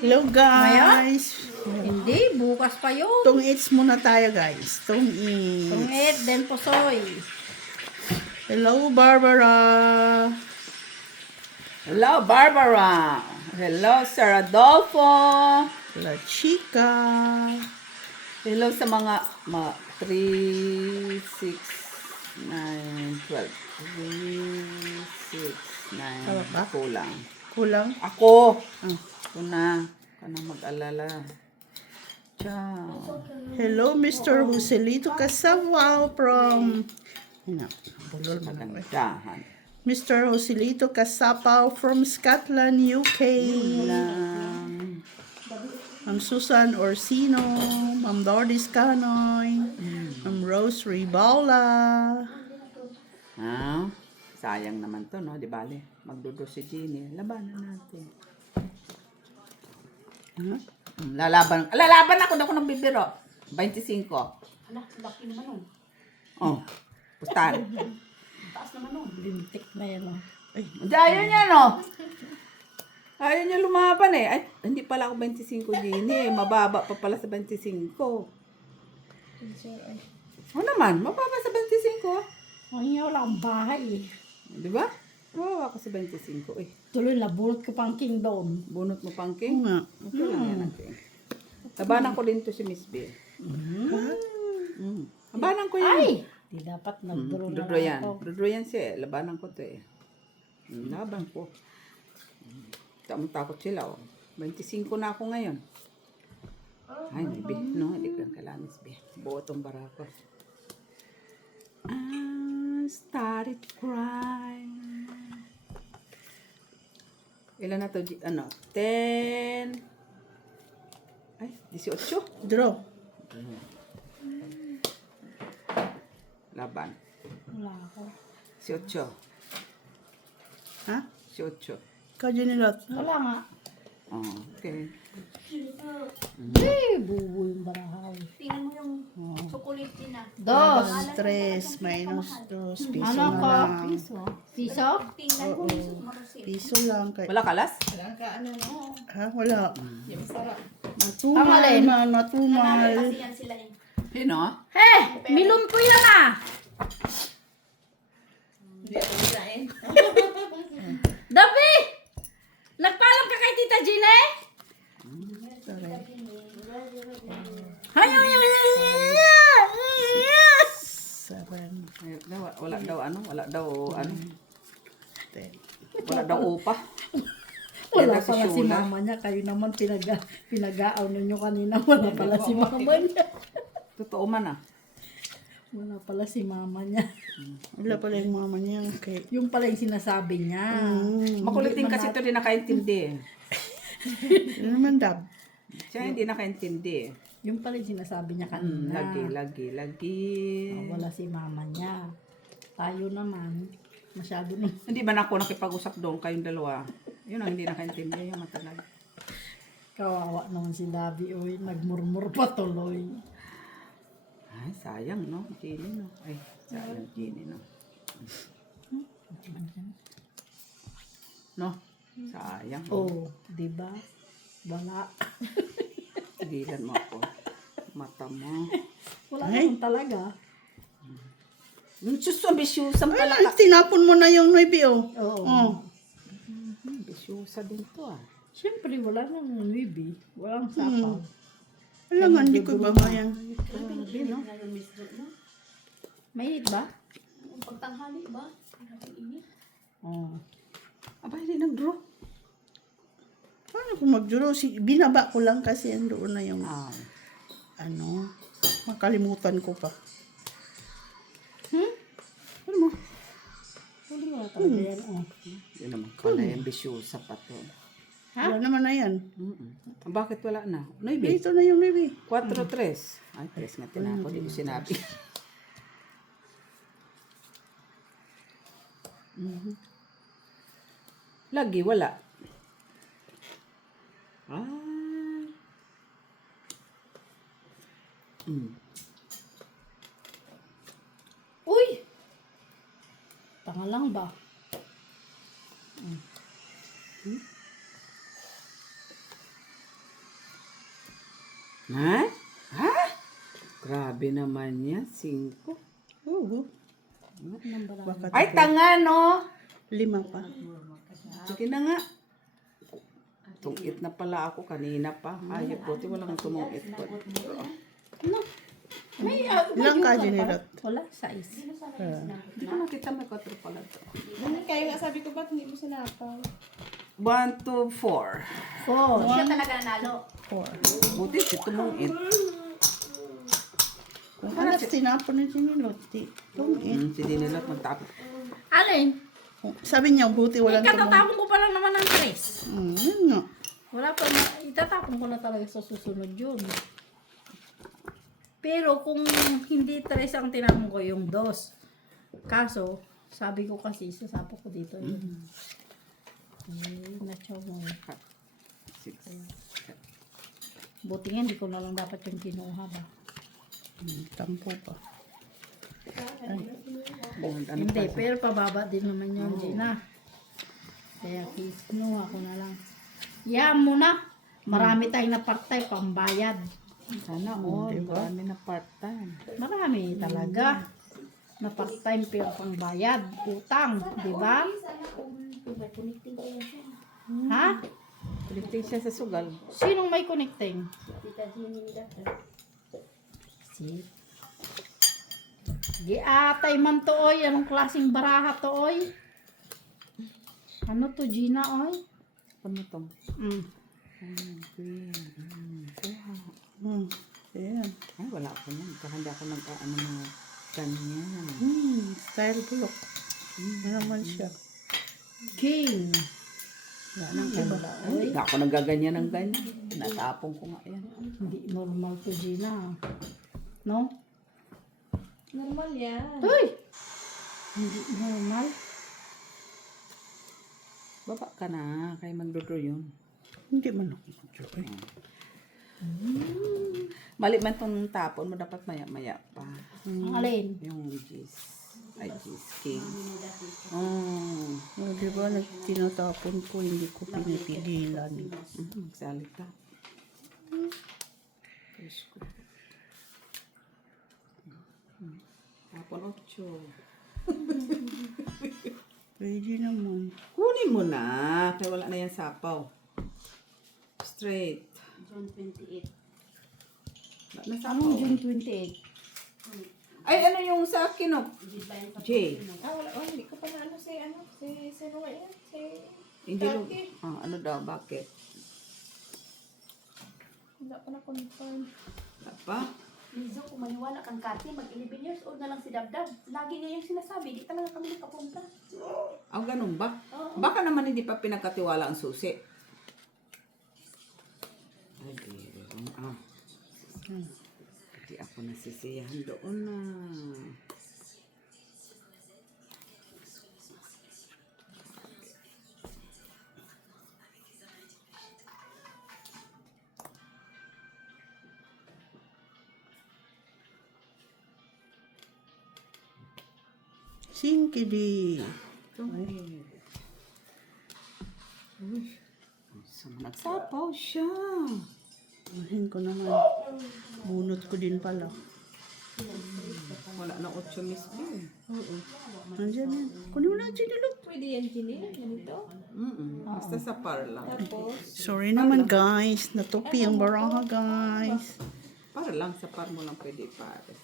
Hello guys! Hindi, bukas pa yun. Tong eats muna tayo guys. Tong Tungit, eats. then pusoy. Hello Barbara! Hello, Barbara. Hello, Sir Adolfo. La Chica! Hello sa mga 3, 6, 9, 12. 3, 6, 9. Tama ba? Kulang. Kulang? Ako. Ah. Ako na. Ka na mag-alala. Ciao. Hello Mr. Joselito Casawao from... Hina, bulol mo na ako eh. Kagandahan. Mr. Joselito Casapao from Scotland, UK. Lang. Ma'am Susan Orsino, Ma'am Lourdes Canoy, Ma'am Rose Ribala. Ah, sayang naman to, no? Di bale. Magdudo si Jeannie. Labanan natin. Lalaban ako ng bibiro. 25. Ala, laki naman nun. Oh, pustan. Taas naman nun. Lintik na yan. Oh. Hindi, ayaw niya, no? Ayaw niya lumaban eh. Ay, hindi pala ako 25 din eh. Mababa pa pala sa 25. O naman, mababa sa 25. Ay, wala akong bahay eh. Di ba? Mababa ako sa 25 eh. Tuloy, nabulot ko pang kingdom. Bunot mo pang Oo king? nga. Okay lang yan ang king. Labanan ko din to si Miss B. Labanan ko yan. Ay! Di dapat nagduro na Dudo yan. lang ako. Dudo yan siya eh. Labanan ko to eh. Laban ko. Takot sila oh. 25 na ako ngayon. Ay, hindi B. No, hindi ko yung kailangan Miss B. Buo tong barako. I started crying. Ilan na to? Ano? 10. Ay, 18. Draw. Laban. Wala ako. 18. Ha? 18. Ikaw, Janilot. Wala nga. Oh, okay. Eh, bubo yung barahaw. Tingnan mo yung chocolate na. Dos. Stress, minus 2. Piso Ano na ka? lang. Piso? Piso? Tingnan mo yung marusin. Piso lang. Wala kalas? Ha? Wala. Ang alin? Matumal. Matumal. Kasi yan sila eh. Sino? Eh, milon ko yan ah! Dabi! Nagpaalam ka kay Tita Gina eh? Hayo, Seven. Ay, wala daw ano? Wala daw ano? 10. Wala daw upa. Wala Yan, pala si Shula. mama niya. Kayo naman pinag-aaw ninyo kanina. Wala pala si mama niya. Totoo man ah. Wala pala si mama niya. Wala pala yung mama niya. Okay. Yung pala yung sinasabi niya. Makulitin kasi ito, di nakaintindi. Ano naman, Dab? Siya hindi nakaintindi. Yung pala yung sinasabi niya kanina. Lagi. Oh, wala si mama niya. Tayo naman. Masyado nung... Hindi ba na ako nakipag-usap doon kayong dalawa? Yun ang hindi nakaintindi yung matalag. Kawawa naman si Dabi. Uy, nagmurmur pa tuloy. Ay, sayang no? Jenny no? Ay, sayang Jenny no? No? Sayang. Oh, di ba? Wala. Tigilan mo ako. Mata mo. Wala Ay. naman talaga. Sus, ambisyusang pala Ay, ka. tinapon mo na yung 9, oh. Oo. Oh. Ambisyusa din to ah. Siyempre, wala nang wibi. Walang sapaw. Wala nga, hindi ko babayan. Grabe no? Mainit ba? Yung pagtanghali ba? Grabe init. Oo. Aba, hindi nag-draw. Paano kung mag-draw? Binaba ko lang kasi doon na yung, Ah. ano, makalimutan ko pa. Ano mo? Wala nga talaga yan. Oh. Yun naman pala, ambisyusa pa to. Wala naman na yan. Bakit wala na? Noibi? Dito na yung 9. 4-3. Ay, 3 nga tinapon. Hindi ko sinabi. Lagi, wala. Ah. Uy! Tanga lang ba? Ha? Ha? Grabe naman yan. 5. Oo. Baka Ay, tanga, no? 5 pa. Sige na nga. Tungit na pala ako kanina pa. Ayop po. Walang tumungit po. May Ilang ka, joker pa. Janilot? Wala, size. Hindi ko nakita may 4 pala to. Kaya nga sabi ko, ba't hindi mo sinapaw? 1, 2, 4. 4. Siya talaga nanalo. 4. Buti si tumungit. Kung alas tinapon na Janilot, tungit. Si Dinilot magtapos. Alin? Sabi niya, buti walang tumong. Katatapon ko pa lang naman ng 3. Yun nga. Wala pa na, itatapon ko na talaga sa susunod yun. Pero kung hindi 3 ang tinapon ko, yung 2. Kaso, sabi ko kasi, sasapo ko dito yun. Nacho mo. 6. Buti nga, hindi ko na lang dapat yung kinuha ba. Tampo pa. Hindi, pero pababa din naman yun, Gina. Kaya kinuha ko na lang. Yan muna. Marami tayong napartay, pambayad. Sana all. Marami na part-time. Marami talaga. Na part-time pero pangbayad. Utang, di ba? Connecting ko yan siya. Ha? Connecting siya sa sugal. Sinong may connecting? Tita Jenny ni Doctor. Si. Giatay man to oy. Anong klaseng baraha to oy? Ano to, Gina oy? Ano to? Ayan. Ay, wala ako na. Kahanda ako ng ano mga ganyan. Style block. Yan naman siya. King. Yan ang iba. Hindi ako nagaganyan ng ganyan. Natapong ko nga yan. Hindi normal to, Gina. No? Normal yan. Uy! Hindi normal. Baba ka na. Kaya magdodo yun. Hindi man ako mag-joy. Mali man itong tapon mo. Dapat maya-maya pa. Ang alin? Yung G's. Ay, G's King. Oh. Di ba, tinatapon ko, hindi ko pinipigilan. Magsalita. Diyos ko. Tapon 8. Pwede naman. Kunin mo na. Kaya wala na yan sapaw. Straight. June 28. Wala na sapaw. Anong June 28? Ay, ano yung sa akin, oh? J. Wala, hindi ko pa na sino nga yan? Hindi mo. Ano daw? Bakit? Wala pa na confirm. Wala pa? Lizo, kung maniwala kang Kati, mag-11 years old na lang si Dabdab. Lagi niya yung sinasabi, di talaga kami nakapunta. Ganun ba? Baka naman hindi pa pinagkatiwala ang susi. Ay, hindi ako nasisiyahan doon na. Sinkidi. Nagsapaw siya. Ahin ko naman. Bunot ko din pala. Wala na 8 mismo eh. Oo. Nandiyan yan. Kunin mo na, Janilot. Pwede yan, Ginny? Ganito? Basta sa par lang. Tapos, Sorry naman, guys. Natupi ang baraha, guys. Para lang, sa par mo lang pwede pares.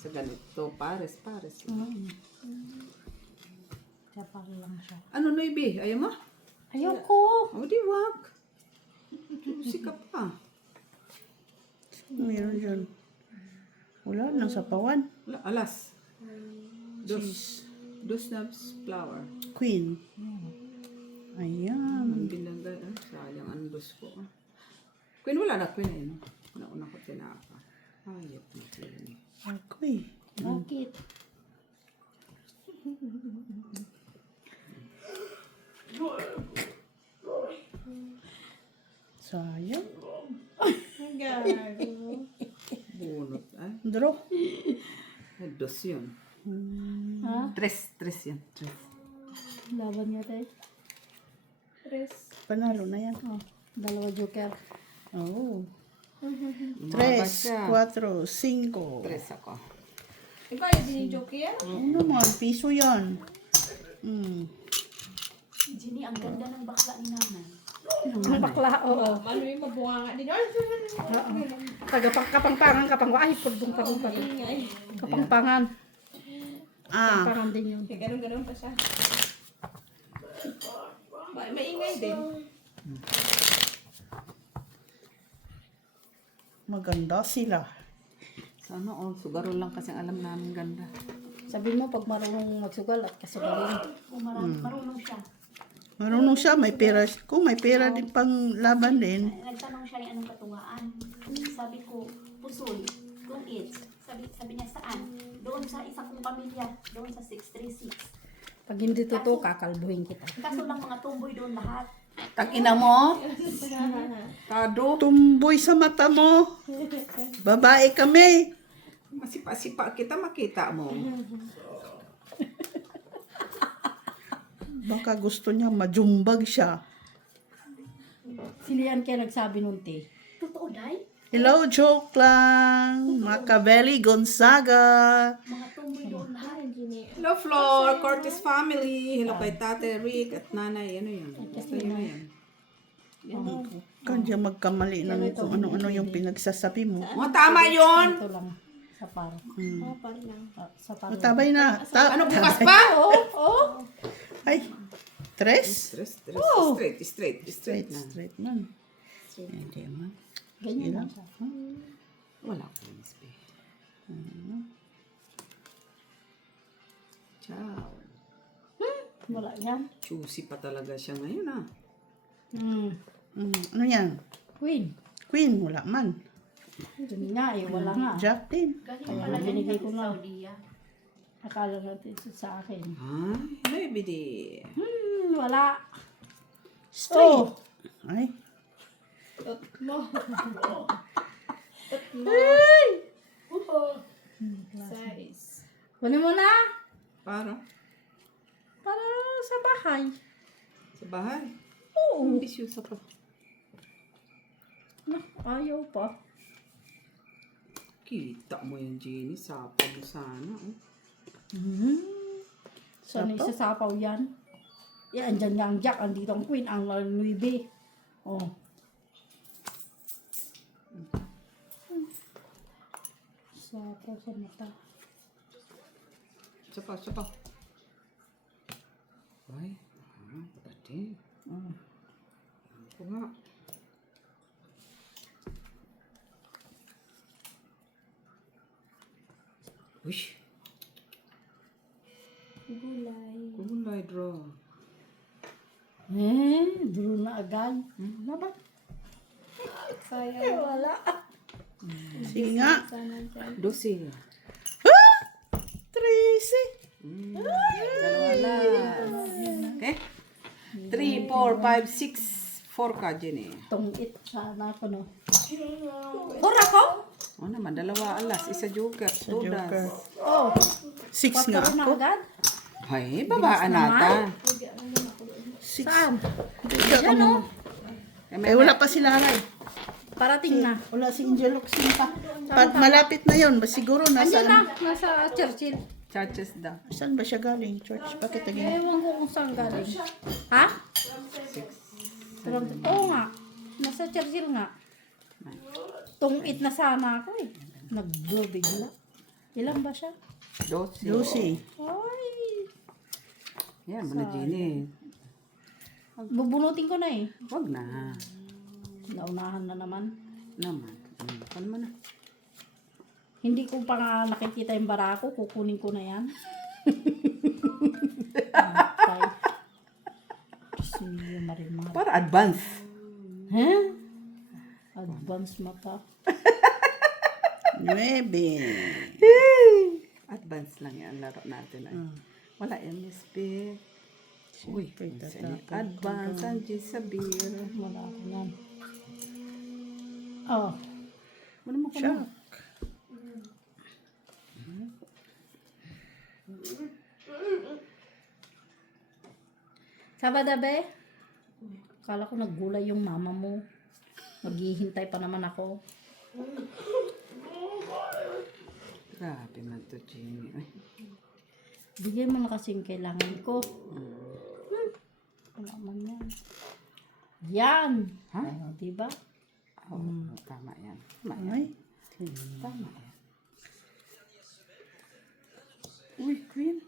Sa ganito, pares. Kapag lang siya. Ano na ibi? Ayaw mo? Ayoko. O di wag. Susi ka pa. Meron dyan. Wala, nang sapawan. Wala, alas. Dos na flower. Queen. Ayan. Binagay, sayang ang dos ko. Queen, wala na queen eh. No? Nauna ko tinapa. Ayop na queen. Ako eh. Bakit? Sayang. ang gago. Bunot. Ay, Draw. dos yun. Ha? Tres yun. Tres. Laban niya tayo. Tres. Panalo na yan. Oh, 2 joker. Oo. Mababa 3, siya. 4, 5. 3 ako. Ikaw yung dinidyoke yan? Ano naman, piso yan. Ginny, ang ganda ng bakla ni nanay. Ang bakla, oo. Ano yung mabunga nga din? Kapangpangan, ay, pudbong ka pa rin. Ingay. Kapangpangan. Ah, Kapangpangan din yun. Kaya ganun-ganun pa siya. Maingay din. maganda sila. Sana all, sugaro lang kasi ang alam namin ganda. Sabi mo, pag marunong magsugal at kasugalin. Kung marunong siya. Marunong siya, may pera. Kung may pera din pang laban din. Nagtanong siya ni anong katuwaan. Sabi ko, Pusol, kung it's. Sabi niya saan? Doon sa isa kong pamilya. Doon sa 636. Pag hindi totoo, kakalbuhin kita. Kaso lang mga tumboy doon lahat. Tag-ina mo? Kado? Tumboy sa mata mo. Babae kami. Masipa-sipa kita, makita mo. Baka gusto niya majumbag siya. Silian kaya nagsabi nun, te. Totoo, Day? Hello, joke lang. Machiavelli Gonzaga. Mga tumboy doon lahat. Hello, Flor, Cortez family. Hello kay Tate Rick at Nanay. Ano yun? Basta yun na yan. Kanya magkamali ng kung ano-ano yung pinagsasabi mo. Oh, tama yun! Ito lang. Sa par. Sa par. Matabay na. Ano bukas pa? Ay, tres? Straight na. Straight man. Hindi man. Ganyan lang siya. Wala ko yung space. Ciao. Wala yan. Juicy pa talaga siya ngayon ah. Ano yan? Queen. Queen, wala man. Yun nga eh, wala nga. Jack din. Galing Kaya pala binigay din ko sa na. Saudi. Akala natin ito sa akin. Ah, maybe di. Wala. Straight. Ay, Size. Kunin mo na. Para? Para sa bahay. Sa bahay? Oo. Ambisyosa pa. Ayaw pa. Kita mo yung Jenny. Sapa mo sana. Oh. Sana isasapaw yan. Yan, andyan nga ang Jack. Andito ang Queen. Ang Louis V. Oh. Sapaw sa mata. Sapa. Ay, pati. Ako nga. Uy, kulay draw. Draw na agad. Ano ba? Sayang. Wala. sige nga. 12. Tracy. Dalawa lang. Okay? 3, 4, 5, 6, 4 ka, Jenny. Tungit sana ako, no? Ora ko? O naman, dalawa alas. Isa joker. Joker. Oh, 6 nga patro na ako. agad. Ay, babaan nata. 6. Saan? Yan o. Eh, wala pa sila Aray. Parating na. Wala si Angel Locsin pa. Pag malapit na yon, siguro Andyan na. nasa... Nasa Churchill. Churches daw. Saan ba siya galing? Church? Bakit again? Ewan ko kung saan galing. Ha? Oo nga. Nasa Churchill nga. Tungit na sana ako eh. Nag-blow bigla. Ilan ba siya? 12. Lucy. Ay. Yan, muna Jenny. Bubunutin ko na eh. Wag na. Naunahan na naman. Naman. Kalma na. Hindi ko pa nga nakikita yung barako. Kukunin ko na yan. Okay. Diyos mio, Marimar. Para advance. Huh? Advance mata. 9. Advance lang yan laro natin. Ay. Wala yan, Miss B. Uy, advance ang Gisabir. Wala ako yan. Oh. Ano mo ko Siya. na? Sabada be? Kala ko naggulay yung mama mo. Maghihintay pa naman ako. Grabe man to, Jenny. Ay. Bigyan mo na kasi yung kailangan ko. Wala man yan. Yan! Ha? Ano, diba? Tama yan. Tama yan. Ay, Tama yan. Uy, Queen.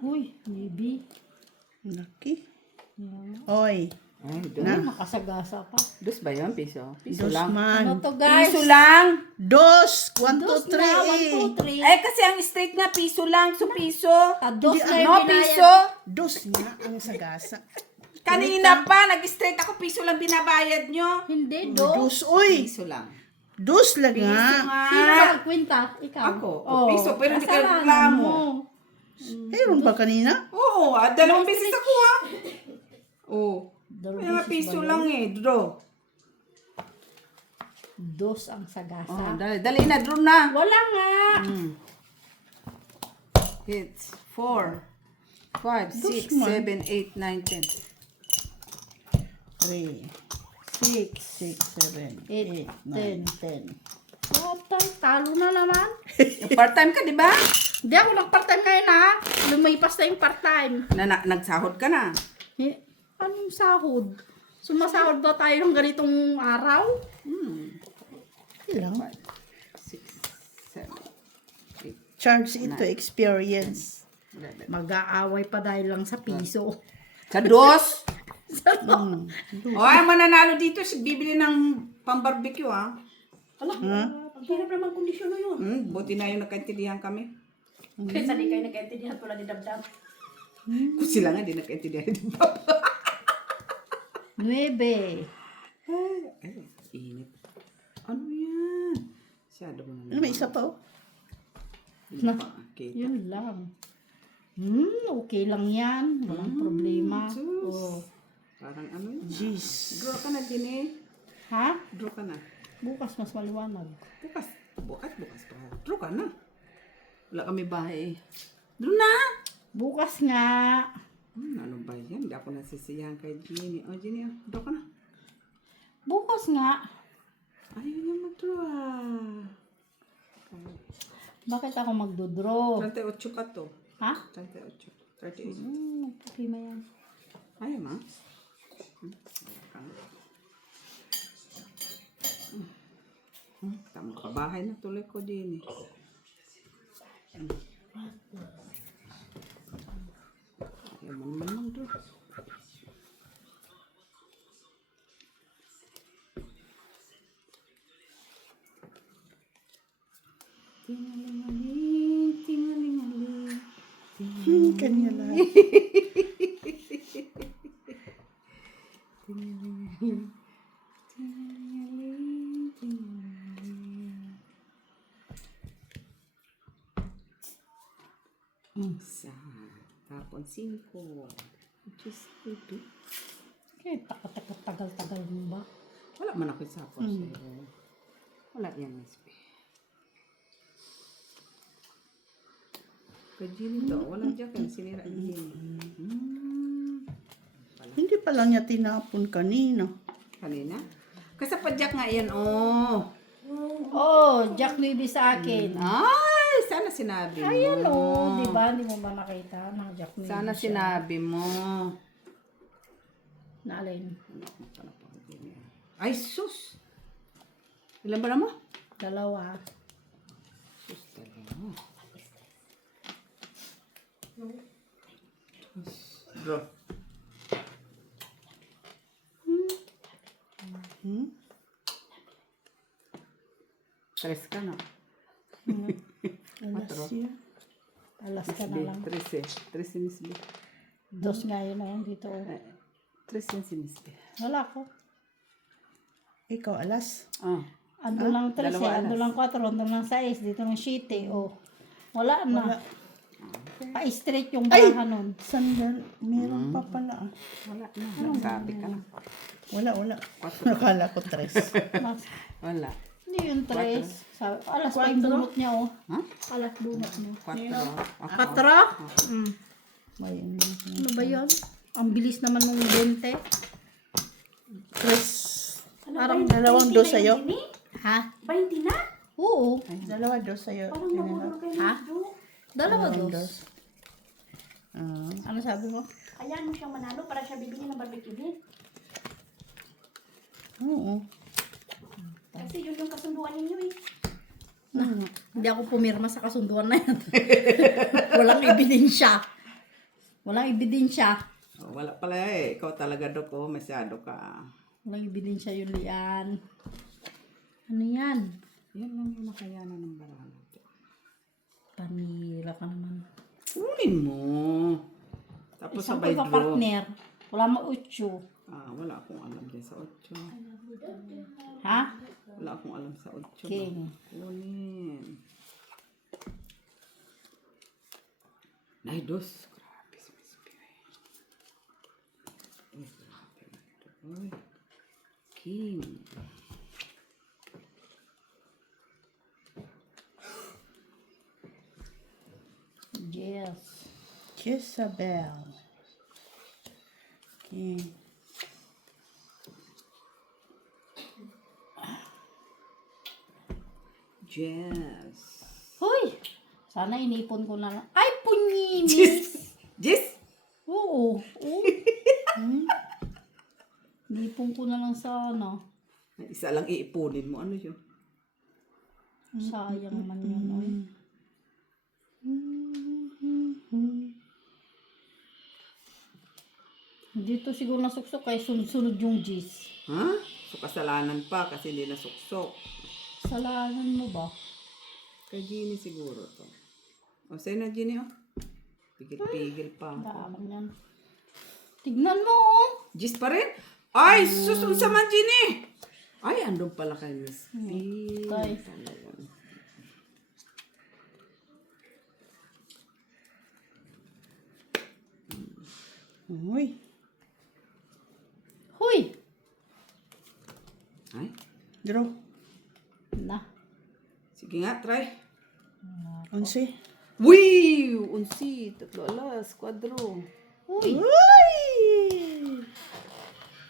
Uy, maybe. laki. Yan. Oy, Ay, Ay, makasagasa pa. Dos ba yun? Piso? Piso dos lang. Ano man. to, guys? Piso lang. Dos! 1, 2, Dos na, 1, 2, 3. Ay, kasi ang straight nga, piso lang. So, piso. Dos Hindi, na yung No, binayad. piso. Dos nga ang sagasa. Kanina pa, nag-straight ako. Piso lang binabayad nyo. Hindi, dos. Dos, uy! Piso lang. Dos lang Piso nga. nga. Sino ba nagkwenta? Ikaw? Ako. Piso, pero hindi ka kasalanan reklamo. mo. Mayroon ba kanina? Oo, dalawang beses ako ha. Oo. Dalawang Kaya nga beses piso ba yun? lang eh, draw. Dos ang sagasa. Oh, dali na, draw na. Wala nga. It's 4, 5, 6, 7, 8, 9, 10. 3, 6, 7, 8, 9, 10. Patay, talo na naman. Yung part-time ka, di ba? Hindi ako nag-part-time ngayon ha. Lumipas na yung part-time. Nagsahod ka na. Anong sahod? Sumasahod ba tayo ng ganitong araw? Ilang? 6, 7, 8, Charge ito, experience. 11. Mag-aaway pa dahil lang sa piso. Sa dos. O, ay mananalo dito. Bibili ng pang-barbecue ha. Ha? Ang hirap naman kondisyon na yun. Buti na yung nagkaintindihan kami. Kaysa di kayo nagkaintindihan tulad ni Dabdab. Kung sila nga di nagkaintindihan. Di ba? 9. Ay, init. Ano yan? Masyado mo Ano, may isa pa oh. Na, Okay. yun lang. Okay lang yan. Walang problema. Sus. Oh. Parang ano yun? Jeez. Draw ka na din eh. Ha? Draw ka na. Bukas mas maliwanag. Bukas pa. Draw ka na. Wala kami bahay eh. Draw na! Bukas nga. Ano ba yan? Hindi ako nasisiyahan kay Jenny. Oh, Jenny, draw ka na. Bukas nga. Ayaw niya mag-draw ah. Bakit ako magdodraw? 38 ka to. Ha? 38. 38. Okay na yan. Ayaw ma? Tama ka. Bahay na tuloy ko din eh. Ayaw mo naman mag-draw. Tingalingaling, tingalingaling. Kanya lang. Isa. Tapon 5. Just 2. Okay, tagal-tagal mo ba? Wala man ako sa sapon sa'yo. Wala yan, SB. Kajili to. Walang jack. Sinira Jenny. Hindi pa lang niya tinapon kanina. Kanina? Kasi pa jack nga yan. Oh. Oh, Jack Louie sa akin. Ay, sana sinabi mo. Ayan o, di ba? Hindi mo ba nakita na Jack Louie Sana siya? sinabi mo. Naalin. Ay, sus. Ilan ba na mo? 2. Sus talaga. Draw. Tres ka na. Alas yan. Alas ka na B. lang. Tres eh. Tres si Miss B. 2 nga yun na yan dito. Oh. Tres yan si Miss B. Wala ko. Ikaw, alas. Ah. Ando lang 3 Dalawa ando alas. lang 4, ando lang 6, dito ng 7. Oh. Wala na. Pa-straight yung baraha nun. Sandal. Meron pa pala. ah. Wala na. Nagsabi ka na. Wala. Nakala ko tres. Mas, Wala. Hindi yung tres. Sabi, alas pa yung bunot niya, oh. Alas bunot niya. 4. Patra? Mm. Ano ba yun? Ang bilis naman nung 20. Tres. Parang dalawang dos sa'yo. Ha? 20 na? Oo. Dalawa dos sa'yo. Parang nabulol kayo Ha? ng joke. Dalawa Dalawang dos. Ah. Ano sabi mo? Hayaan mo siyang manalo para siya bibili ng barbecue beef. Oo. Kasi yun yung kasunduan ninyo eh. Hindi ako pumirma sa kasunduan na yan. Walang ebidensya. Walang ebidensya. Oh, wala pala eh. Ikaw talaga, Dok. Oh, masyado ka. Walang ebidensya yun, Lian. Ano yan? Yan lang yung nakayanan ng barang. Panira ka naman. Kunin mo. Tapos Isang sabay ko draw. partner. Wala mo 8. Wala akong alam dyan sa 8. Ha? Wala akong alam sa 8. King. Kunin. Nay, dos. Grabe si Miss Pire. Uy, grabe na ito. Uy. King. Yes. Jezebel. Okay. Jess. Hoy! Sana inipon ko na lang. Ay, punyinis! Jess? Oo. Oo. Inipon ko na lang sana. Isa lang iipunin mo. Ano yun? Sayang naman yun, oy. Dito siguro nasuksok kaya sunod-sunod yung G's. Ha? So, kasalanan pa kasi hindi nasuksok. Salanan mo ba? Kay Ginny siguro to. O, sa'yo na, Ginny, oh. Pigil-pigil pa. Daman yan. Tignan mo, oh. Jess pa rin? Ay, susunod sa man, Ginny! Ay, andun pala kay Miss P. Tay. Uy. Huy! Ay, Draw. Na. sige nga, try. 11. Uy! Unsi, 3 alas, 4. Uy! Uy!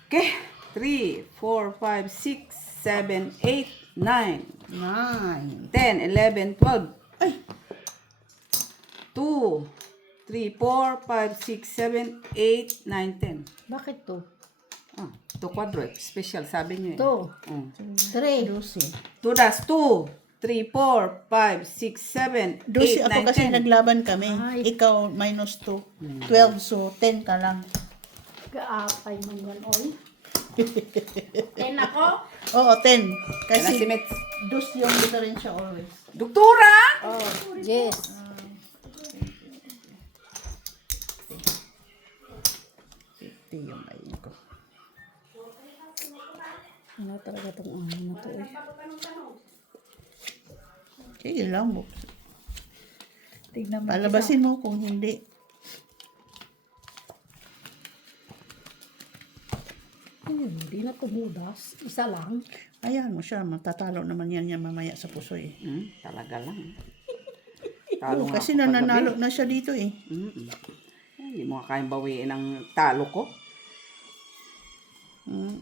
Okay. 3, 4, 5, 6, 7, 8, 9, 9. 10, 11, 12. Ay! 2, 3, 4, 5, 6, 7, 8, 9, 10. Bakit to? Ito quadro. Special, sabi niyo eh. To. 3. 12. 2 das, 2, 3, 4, 5, 6, 7, 8, 12 ako 9, kasi 10. naglaban kami. Ay. Ikaw minus 2. 12, so 10 ka lang. Kaapay mo yan, oy. 10 ako? Oo, 10. Kasi si Kasi Mets. dos yung diferensya always. Doktora! Oh, yes. Ito yung ayun ko. Ano talaga itong ano na to, eh. Sige lang mo. Tignan mo. Palabasin mo kung hindi. Ayun, hindi na tumudas. Isa lang. Ayan mo siya. Matatalo naman yan mamaya sa puso eh. Talaga lang. Oo, nga kasi ako nananalo kagabi. na siya dito eh. Hindi mo kayang bawiin ang talo ko. Mm.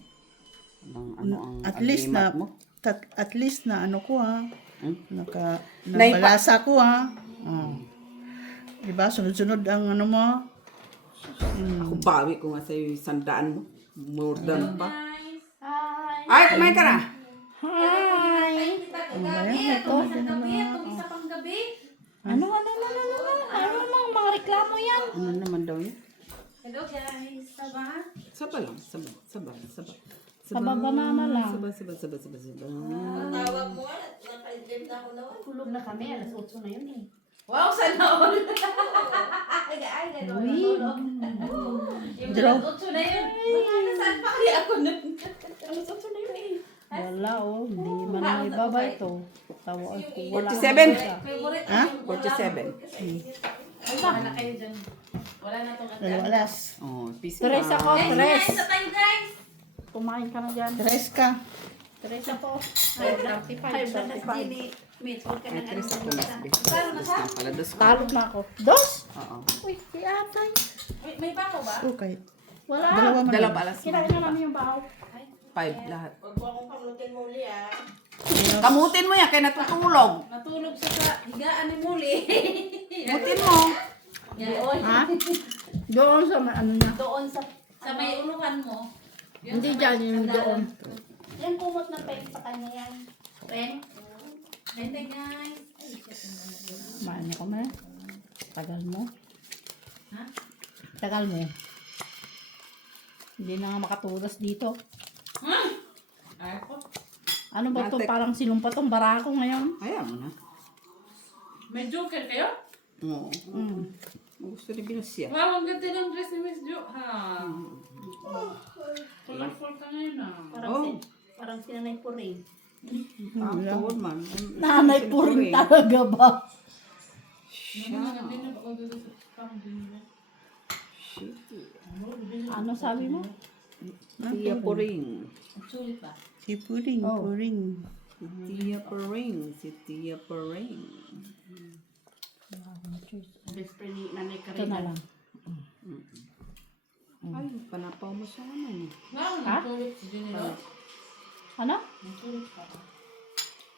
Ano ang At least na agreement mo? at least na ano ko ha. Naipa- Nabalasa ko ha. Diba? Sunod-sunod ang ano mo. Ako bawi ko nga sa'yo yung 100 mo. More than pa. Hi! Ay, kumain ka na! Hi! Ano ba yan? Ito. Isa pang gabi. Ano mang mga reklamo yan? Ano naman daw yun? Hello guys. Saba? Saba lang. Saba. Saba banana lang. Saba. Kulog na kami. Alas 8 na yun eh. Wow, sana all. Uy! Yung Draw. alas 8 na yun. Saan pa kaya ako nun? Alas 8 na yun eh. Wala, oh. Hindi man na ibaba ito. Tawa ko. Wala. 47. Favorite Ha? 47. Wala na kayo dyan. Wala na itong Dalawa alas. Oh, peace Tres ako, tres. Sa tayo guys. Kumain ka na dyan. Tres ka. Teresa po. High blood 35. na Jenny. Mitch, huwag ka Ay, nang tres ako, Miss B. Kano na Dos siya? lang pala, dos ko. Talo na ako. Dos? Oo. Uy, si atay. May bako ba? Okay. Wala. Dalawa man. Dalawa alas. Kinain na namin yung bahaw. 5 lahat. Huwag mo akong pamutin muli ah. Kamutin mo yan, kaya natutulog. Natulog siya sa higaan ni Muli. Kamutin mo. Yan. Ha? Doon sa ano niya. Doon sa... Sa may unuhan mo. Yun Hindi sa dyan, yung doon. Yan kumot na peg sa kanya yan. Pen. Hindi guys. Maano ka man? Tagal mo. Ha? Tagal mo. Hindi na nga makatulas dito. Ay ko. Ano ba to? Ate. Parang sinumpa tong barako ngayon. Ayaw mo na. May joker kayo? Oo. Gusto ni Binusya. Wow, ang ganda ng dress ni Miss Jo. Ha? Colorful ka ngayon ah. Parang sinanay po rin. Ang tuhod man. Nanay po rin talaga ba? Ano sabi mo? Tiya Puring. Sulit ba? Si Puring, Oh. Puring. Si Tiya Puring. Si Tiya Puring. Best friend ni Nanay Ito na lang. Ay, panapaw mo siya naman eh. Wow, Ha? natulog si Jenny Rod. Ano? Natulog pa.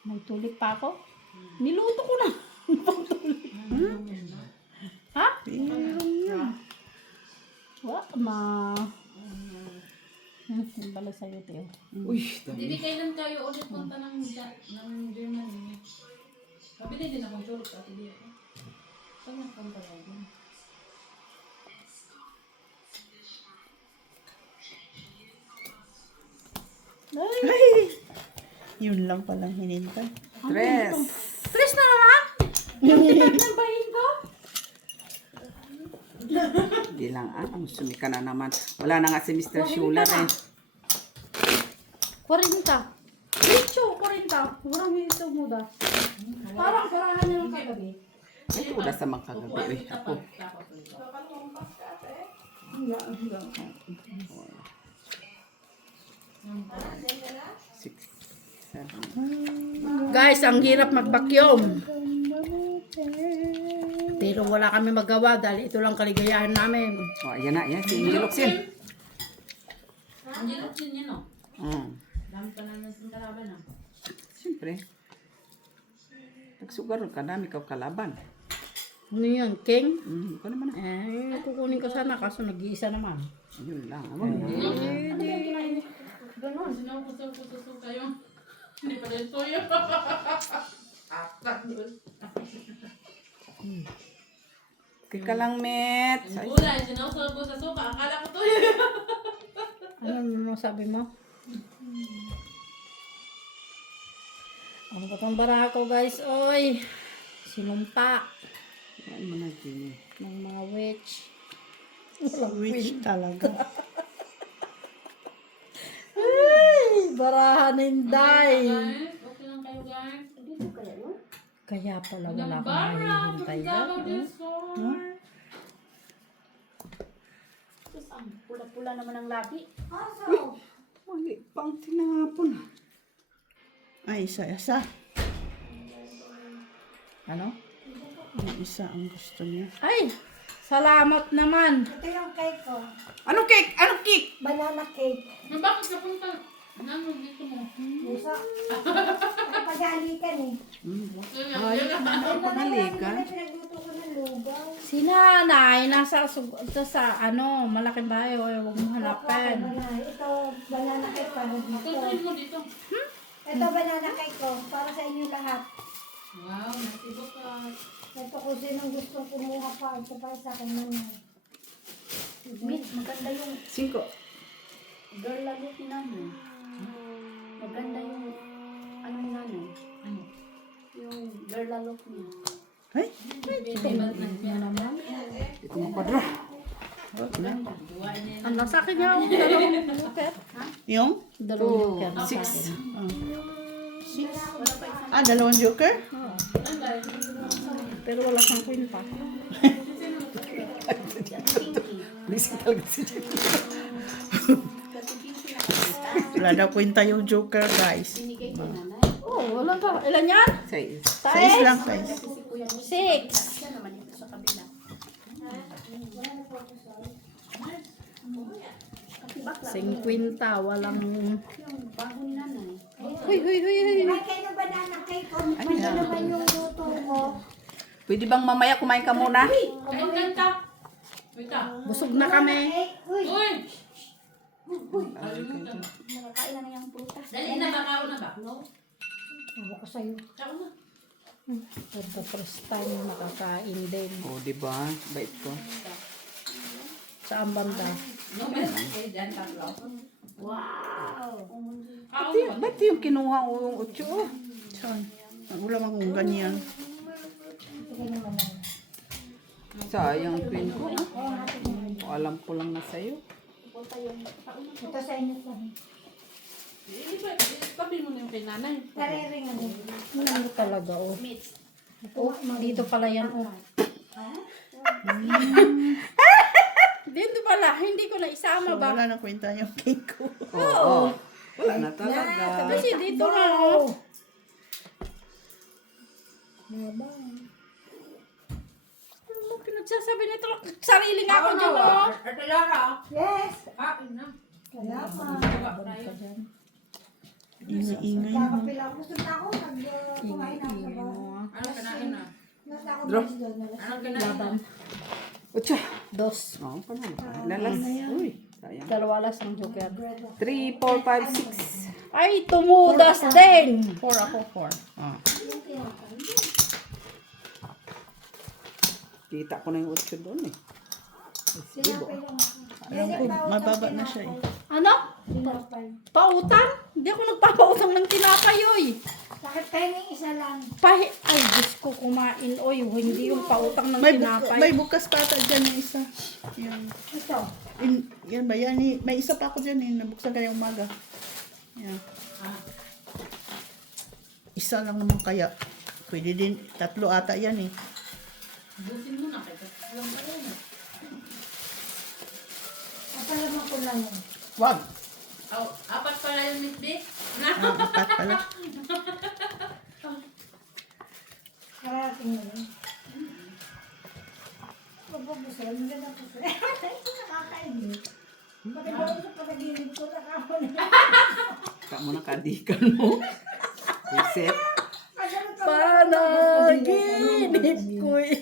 May tulik pa ako? Niluto ko na. Ha? What? Yung pala sa'yo, Teo. Uy, Hindi kailan kayo ulit punta ng Germany. Pabili din akong churro sa ati dito. Saan nagpunta kayo dun? Ay! Yun lang palang hinintay. Tres. Tres na naman? Yung tinagnabahin ko? Hindi lang ang sumika na naman. Wala na nga si Mr. Schuler eh. 40. Dicho, 40. Murang ito muda. Parang parahan niya ng kagabi. Ay, wala sa mga kagabi. Ako. Six, seven. Guys, ang hirap mag-vacuum. Pero wala kami magawa dahil ito lang kaligayahan namin. O, ayan na. Ayan, si Angel Oxin. Ang gilok din yun, no? Dami pa namin sa kalaban, no? Siyempre. Nagsugar ka, dami ka kalaban. Ano yun, King? Ikaw naman na. Eh, kukunin ko sana kaso nag-iisa naman. Yun lang. Awang. Ganon, sinakuso kayo. Hindi pala yung toyo. Apat doon. Kika lang, Met. Yung gulay, sinakuso ko sa suka. Akala ko toyo. Ano sabi mo? Ang batang barako, guys. Oy, sinumpa Ano mo na din eh. ng mga witch. Which talaga. Ay, barahan Inday. Guys, okay lang kayo, guys. Dito kaya yun? Kaya pala wala Walang akong bara. mahihintay Pagkagaw dyan. din, so. Tapos ang pula-pula naman ang labi. Mali, pang tinapon. Ay, isa-isa. Ano? Yung isa ang gusto niya. Ay, salamat naman. Ito yung cake ko. Anong cake? Anong cake? Banana cake. Bakit ka punta? Ano dito mo? Musa. Napagalikan eh. Ay, napagalikan. Pinagluto ko ng lugaw. Si nanay, nasa ano, malaking bahay. Huwag mong hanapin. Ito, banana cake para dito. Tutuin mo dito. Ito, banana cake ko. Para sa inyo lahat. Wow, nasibo ka. Ito ko sinong gustong kumuha pa. Ito pa isa kong nanay. Mitch, maganda yung 5. girl lalo ni Nanay. Maganda yung ano ni Nanay. Ano? Yung girl lalo niya. Ay, Ito mo padra. Ang nasa akin niya, dalawang joker. yung? Dalawang joker. 6. Ah, dalawang joker? Pero wala siyang queen pa. Please, talaga si Jeff. Kasi pinky na Wala daw kwenta yung Joker, guys. Binigay kay nanay. Oh, wala pa. Ilan yan? Size. Size lang, guys. Si Kuya Nick. 6. Siya naman ito sa kabila. Katibak lang. 50. Walang... Yung bago ni nanay. Huy, huy, huy, huy. Ay, kayo na banana cake. Kung ano naman yung luto mo. Pwede bang mamaya kumain ka muna? Kain ka. Wait ka. Busog na kami. Eh, uy. Uy! Kalimutan. Nakakain na yung prutas. Dali na, bakaw na ba? Sabi ko sa'yo. Kao na. For the first time makakain din. Oh, di ba? Bait ko. Saan banda? No, meron kayo dyan, tatlo. Wow! Kao na. Ba't yung kinuha ko yung 8? Saan? Ang ulam akong ganyan. Sige naman lang. Sayang twin ko. Alam ko lang na sa'yo. Ito sa inyo pa. Tabi mo na yung kay nanay. Tariring ano. Ano talaga, oh. Oh, dito pala yan, oh. Dito pala, hindi ko na So, isama ba? wala na kwenta yung cake ko. Oo. Wala na talaga. Kasi dito na, oh. Ano mo pinagsasabi nito? Sarili nga ako dyan, oh. Ate Lara. Yes. Kain na. Kaya pa. Ingay-ingay mo. Kakapila ako. Gusto na ako. Kumain na ako sa bahay. Ano kanain na? Nasa ako Drop. guys doon. Ano kanain na? Laban. 8. Dos. Oo, pa na. Lalas. Uy, sayang. Dalawalas ng joker. 3, 4, 5, 6. Ay, tumudas din. 4 ako, 4. Ah. Kita ko na yung 8 doon eh. Sinapay lang ako. Alam ko, mababa na siya eh. Ano? Sinapay. Pautang? Hindi ako nagpapautang ng tinapay, oy. Bakit penny isa lang? Ay, Diyos ko kumain, oy. Hindi yung pautang ng May tinapay. bukas pa ata dyan yung isa. Yung, Ito. yan ba? Yan, may isa pa ako dyan eh. Nabuksan kaya umaga. Yan. Isa lang naman kaya. Pwede din, 3 ata yan eh. Busin mo na kayo. Alam ka rin na. Napalaman ko lang yun. Wag! Oh, 4 pala yung Miss B. Ah, 4 pala. Karating mo yun. Mabubusin. Maganda po sila. Nakakainin. Pati ba ito panaginip ko na ako na. Kamu na kadikan mo. Reset. Panaginip ko eh.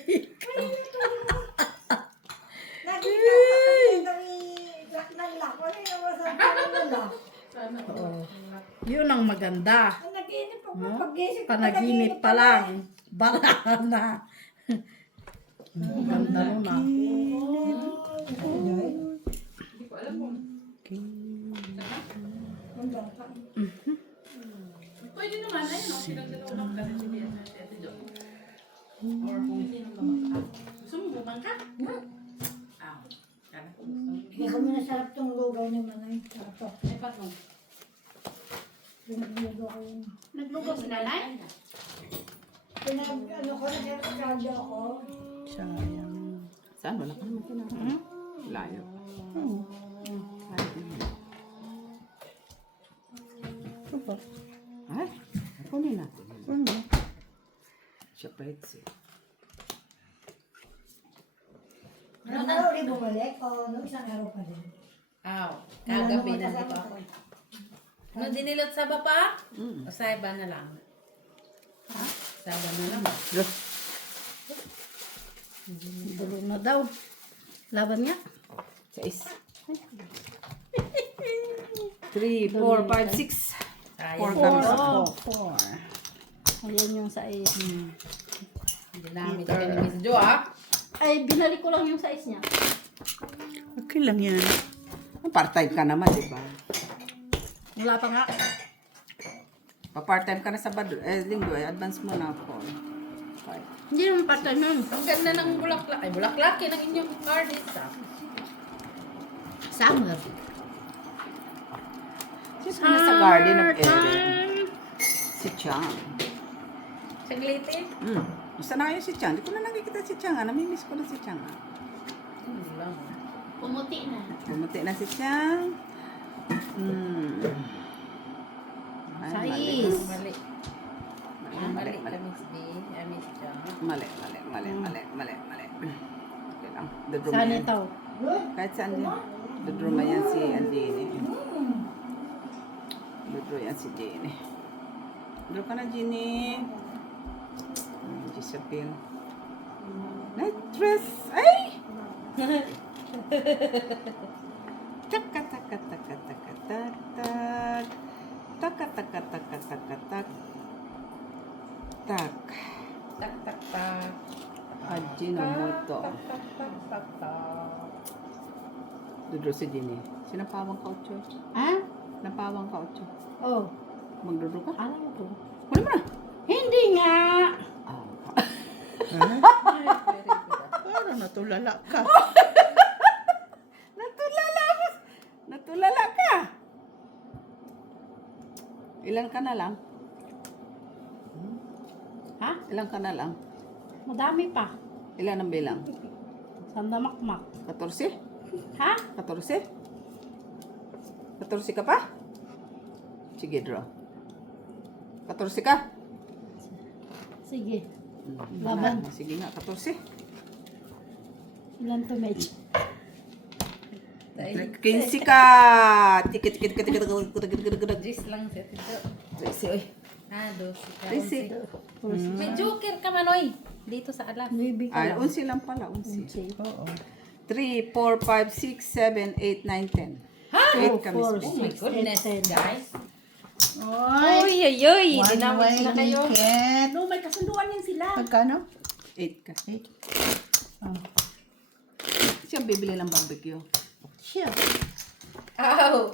Nakita ko sa kami laknalak. Wala yung masabi ko na. Sana. Oo. Yun ang maganda. Ang naginip ako. No? Pag-gisip ko, Panaginip pa lang. Bala na. Maganda nun ah. Hindi ko alam kung. Pwede naman. Ayun, no? Pinagdalaw lang ka rin si Bea na si Ate Jo. Or kung hindi nang bumangka. Gusto mo bumangka? Ah, kala ko gusto mo. Hindi kami nasarap tong lugaw ni Manay. Sarap to. Ay, patong. Pinaglugaw ko yun. Naglugaw si nanay? Ano ko na sa radyo ako. Sayang. Saan? Wala ka naman kinain. Layo. Oh, ito ba? Ay, kunin natin. Ano? Siya pretzel. Ano na ulit bumalik o nung isang araw pa din? Aw, kagabi na dito ako. Ano dinilot sa baba? Mm. O sa iba na lang? Ha? Sa iba na lang. Dulo na daw. Laban nga. 6. 3, 4, 5, 6. Sayang. 4 comes Oh, up. 4. ayan yung sais. Hindi namin ito ni Miss Jo, ah. Ay, binalik ko lang yung sais niya. Okay lang yan. Part-time ka naman, di ba? Wala pa nga. Pa-part-time ka na sa linggo, advance mo na ako. Hindi naman part-time yun. Ang ganda ng bulaklak. Ay, bulaklak. Yan ang inyong card, isa. Summer. Sino nasa Garden of Eden? Si Chang. Saglitin. Gusto na kayo si Chang. Di ko na nakikita si Chang. Namimiss ko na si Chang. Hindi lang. Pumuti na. Pumuti na si Chang. mali. Sais. Mali. Mali ka, Miss B. Miss John. Mali. Okay lang. Dudruma Saan yan. ito? Kahit saan yan. Dudruma yan si Anjini. Dudro yan si Jenny. Dudro ka na, Jenny. Gisabel. Night dress. Ay! Taka taka taka taka tak tak. Taka taka taka taka tak. Tak. Tak, tak, tak. Ajinomoto. Tak, tak, tak, tak, tak. Dudro si Jenny. Sinapawang ka, Ocho. Ha? Napawang ka, Ocho. Oh, Magdudro ka? alam ko. Wala mo na. Hindi nga. Very good. Parang natulala ka. Natulala ka. Ilan ka na lang? Ha? Ilan ka na lang? Madami pa. Ilan ang bilang? Sandamakmak. 14? Ha? 14? 14 ka pa? Sige, draw. 14 ka? Sige. Laban. Sige nga, 14. Ilan to, Medj? 15 ka! Tikit. Jis lang siya, Tito. 13, oy. Ah, 12 ka. 13. May joker ka man, oy. Dito sa alas. Maybe ka Ay, lang. 11 lang pala, 11. Sige. Oo. 3, 4, 5, 6, 7, 8, 9, 10. Ha? 8 ka, Miss four, B. Oh my goodness, guys. Oy! Oy. One Dinamit way sila kayo. ticket. No, may kasunduan yan sila. Magkano? 8 ka. 8. Siya bibili ng barbecue. Siya. Ow.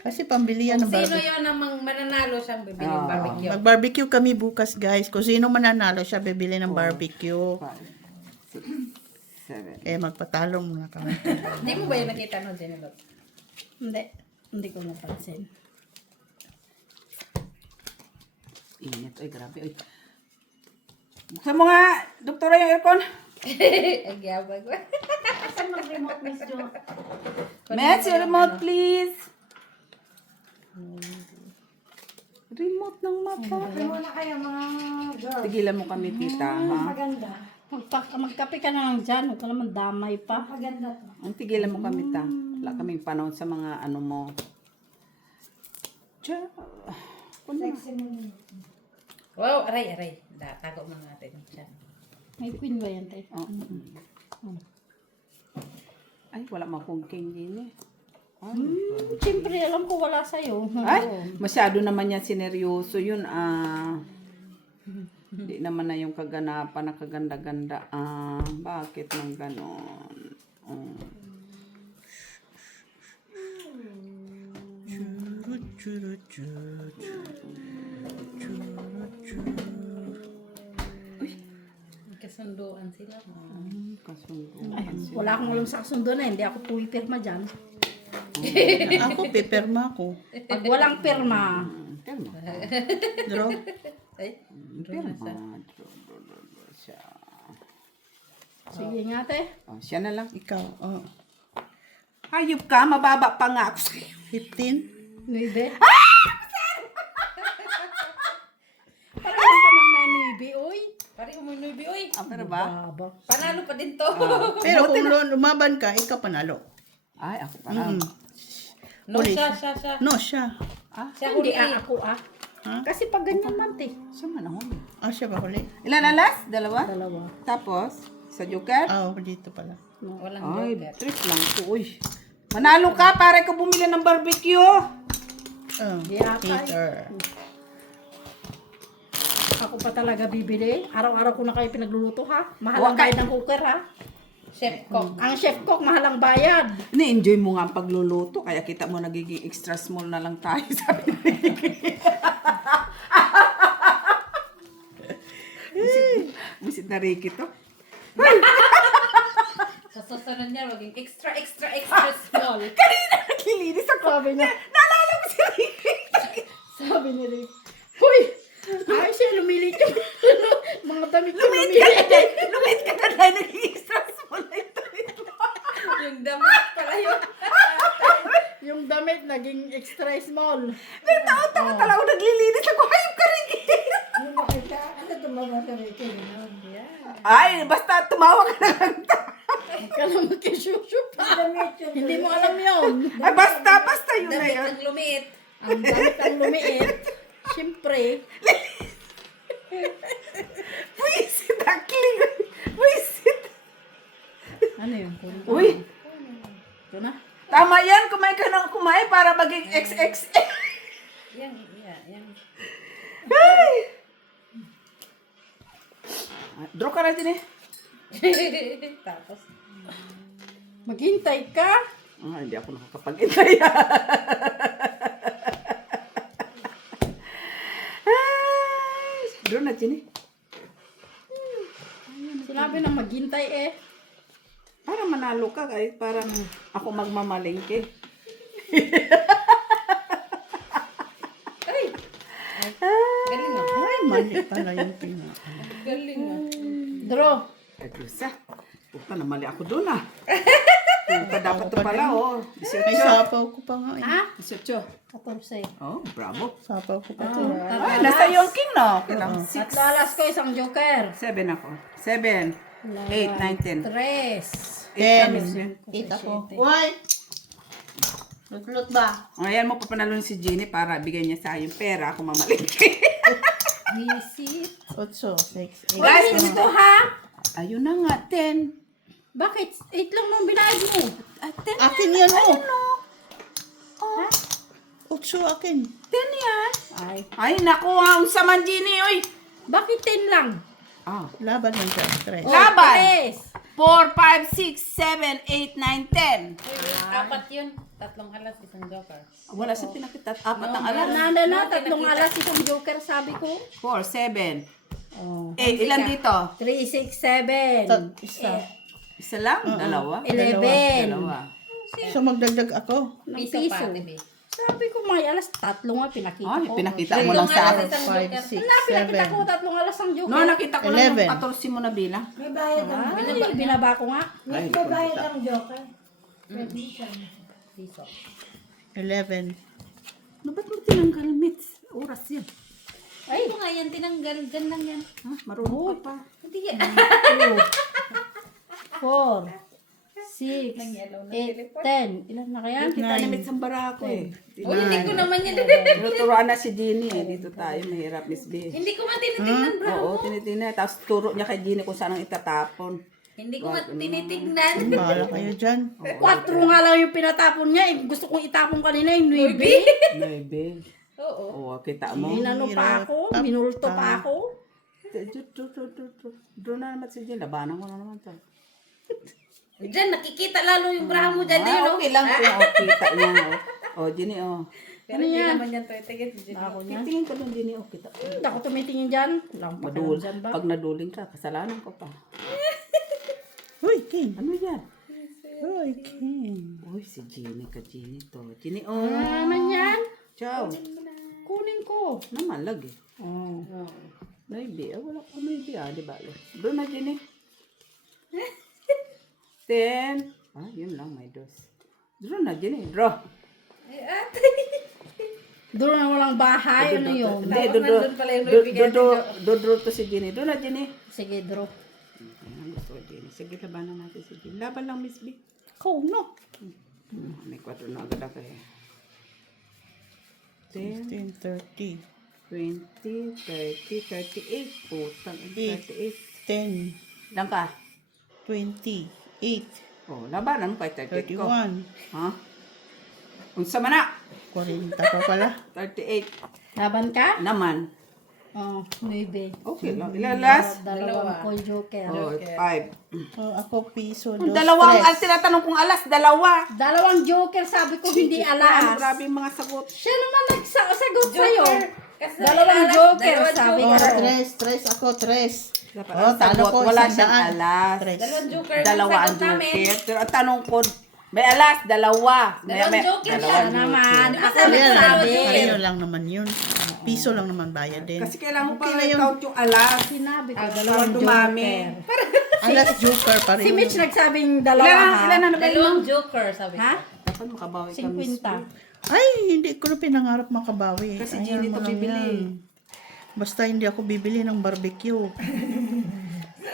Kasi pambili yan ng Sino barbecue. yun ang mananalo siyang bibili Ah. barbecue? Mag-barbecue kami bukas, guys. Kung sino mananalo siya, bibili ng barbecue. 5, 6, 7. Eh, magpatalo muna kami. Hindi mo ba yung nakita no, Jenny Love? Hindi. Hindi ko napansin. Init. Ay, grabe. Ay. Buksan mo nga, doktora, yung aircon. Ay, gabag. Saan mag-remote, Miss Jo? Mets, your remote, please. Remote ng mata. Ano na kayo mga girls? Tigilan mo kami, tita, ha? Maganda. Magkape ka na lang dyan. Huwag ka naman damay pa. Maganda to. Ang tigilan mo kami, ta. Wala kaming panahon sa mga ano mo. Tiyo. Sexy mo yun. Wow, aray. Tago mo natin siya. May queen ba yan, te? Oh. Ay, wala makong king din eh. Ay, Siyempre, alam ko wala sa'yo. ay, masyado naman yan sineryoso yun. Hindi naman na yung kaganapan na kaganda-ganda. Bakit nang ganon? Kasunduan sila. Kasunduan Ay, sila. wala akong alam sa kasundo na. Hindi ako pumipirma dyan. Ako, pipirma ko. Pag walang pirma, Pirma. Draw. Ay, Pirma. Siya. sige nga, te. Oh, siya na lang. Ikaw. Oh. Hayop ka, mababa pa nga ako sa'yo. 15. Nuibe. Parang ka mang na nuibe, oy. pari umunoy bi, oy. Pero ba? Baba. Panalo pa din to. Pero kung lumaban ka, ikaw panalo. Ay, ako pa. No, Huli siya. No, siya. Siya Hindi huli. ako, Ha? Kasi pag ganyan man, te. Siya man ako. Siya ba huli? Ilan alas? Dalawa? Dalawa. Tapos, sa joker? Dito pala. Walang Ay, joker. trick lang to. Uy. Manalo ka para ka bumili ng barbecue. Yata, Hater. Ako pa talaga bibili. Araw-araw ko na kayo pinagluluto, ha? Mahal ang Waka- bayad ng cooker, ha? Chef cook. Ang chef cook, mahal ang bayad. Ni-enjoy mo nga ang pagluluto. Kaya kita mo nagiging extra small na lang tayo. Sabi Bisit na Ricky to. Sa susunod niya, maging extra small. Kanina naglilinis ako. Sabi niya, Naalala mo si Ricky. sabi ni Rick, Huy! Ay, siya lumilit yung mga damit ko Lumit ka lumilit. na dahil. Lumit ka na dahil naging extra small na ito. Yung damit pala yun. Yung damit naging extra small. Nagtaon-taon talaga Ay, basta tumawa ka na lang. Huwag ka lang magkisyusyo pa. Hindi mo alam yun. Ay, basta yun na Damit yun. ang lumiit. Ang damit ang lumiit. Siyempre. Wisit, akling. Wisit. Ano yun? Uy, Ito na. tama yan. Kumain ka ng kumain para maging XXL. Yan. Ay! Draw ka na din eh. Tapos, Maghintay ka. Hindi ako nakakapag-intay. Ay, draw na din eh. Sinabi na maghintay eh. Para manalo ka kahit parang ako magmamalengke. galing ah. Ay, mali pala yung Galing ah. Draw. Ay, Diyosa. Puta, namali ako doon ah. Puta, dapat to pala oh. May sapaw ko pa nga eh. Ha? 18. 14. Oh, bravo. Sapaw ko pa to. Ay, nasa yung king no? Okay lang. Tatlo alas ko isang joker. 7 ako. 7, 8, 9, 10. 3. 10. 8 ako. Uy! Lutlot ba? Ayan mo papanalon si Jeannie para bigay niya sa yung pera kung mamalingki. Visit. 8, 6, 8. Guys, ganito ha. Ayun na nga, 10. Bakit? 8 lang nung binayad mo. Akin yan oh. 8 akin. 10 yan. Ay. Ay, naku, ang saman Jeannie, oy. Bakit 10 lang? Ah. Laban lang siya. 3. Laban. 3. 4, 5, 6, 7, 8, 9, 10. Apat yun. Tatlong alas, isang joker. Wala siya pinakita. Apat ang alas. Nanda na, tatlong alas isang joker sabi ko. 4, 7, Oh. 8. Ilan dito? 3, 6, 7. Isa. Isa lang? Dalawa? 11. Dalawa. So magdagdag ako. Ng Piso piso. pa, TV. Sabi ko may alas, tatlo nga pinakita Ay, ko. pinakita mo lang sa akin. 5, 6, Wala, pinakita ko tatlong alas ang joker. No, nakita ko lang 11. yung 14 mo na bilang. May bayad ang Ay, binaba ko nga. May bayad ang joker. Piso. 11. No, ba't mo tinanggal, Mitz? Oras yan. Ay, ito nga yan, tinanggal. Diyan lang yan. Ha? Marunong ka pa. Hindi yan. 4, 6, 8, 10. Ilan na kaya? Kita ni Mitz ang barako eh. Oh, hindi ko naman yan. Tinuturoan na si Jeannie eh. Dito tayo, mahirap, Miss B. Hindi ko man tinitignan, bro. Oo, tinitingnan. Tapos turo niya kay Jeannie kung saan ang itatapon. Hindi ko man tinitignan. Bahala kayo dyan. 4 nga lang yung pinatapon niya. Eh, gusto kong itapon kanina yung 9. Maybe. Oo. Oo, kita mo. Inano pa ako, binulto pa ako. Doon na naman si Jeannie. Labanan ko na naman to. Diyan, nakikita lalo yung braha mo dyan. Ah, okay lang kung kita niya. Oh, Jeannie, oh. Pero hindi naman yan titigit. Ako niya. Tingin ko lang, Jeannie, oh, kita. Hindi ako tumitingin dyan. Wala akong pakialam Madul. dyan ba? Pag naduling ka, kasalanan ko pa. Uy, King. Ano yan? Uy, King. Uy, si Jeannie ka, Jeannie to. Jeannie, oh. Ano naman yan? Ciao. Kunin ko. Namalag eh. Oh. Maybe. Wala ko maybe di ba? Doon na, Jeannie. 10. Ah, yun lang, may dos. Draw na, Jeannie. Draw. Doon na walang bahay. Ano yun? Hindi, Tapos nandun pala yung bibigyan draw to si Jeannie. Doon na, Jeannie. Sige, draw. Ang gusto ko, Jeannie. Sige, labanan natin si Jeannie. Laban lang, Miss B. Ikaw, no? May 4 na agad ako eh. 10, 15, 30. 20, 30, 38. Putang, 38. 10, Ilan ka? 20, 8, Oh, labanan mo kay 38 ko. 31. Ha? Unsa man na? 40 pa pala. 38 Laban ka? naman. Oh, 9. Okay lang. Ilalas. Dalawang ko joker. Oh, 5. Oh, ako piso, Ang dos, dalawang, ang tres. tinatanong kong alas, dalawa. Dalawang joker, sabi ko hindi Ano, alas. grabe yung mga sagot. Siya naman nagsagot sa'yo. Kasi Dalawang alas, joker, dalawang sabi Oh, ko. tres ako, tres. Dapat Oh, ang talo sagot, ko, wala 100. siyang alas. Tres. Dalawang joker. Dalawa ang sagot namin. joker. Pero ang tanong ko, may alas, dalawa. Dalawang joker dalawang Siya naman. joker. Ako Sabi ko Ayan, nagsabi. pareho lang naman yun. Piso lang naman bayad din. Kasi kailangan Okay pa na yun. count yung alas. Sinabi ko, Para dalawang dumami. joker. Alas joker pa rin. Si Mitch nagsabing dalawa Ilan ha? na nabayin mo? Dalawang joker, sabi ko. Ha? Dapat makabawi ka, Miss 50. B. Ay, hindi ko na pinangarap makabawi. Kasi Ayaw Jeannie mo to lang bibili. yan. Basta hindi ako bibili ng barbecue.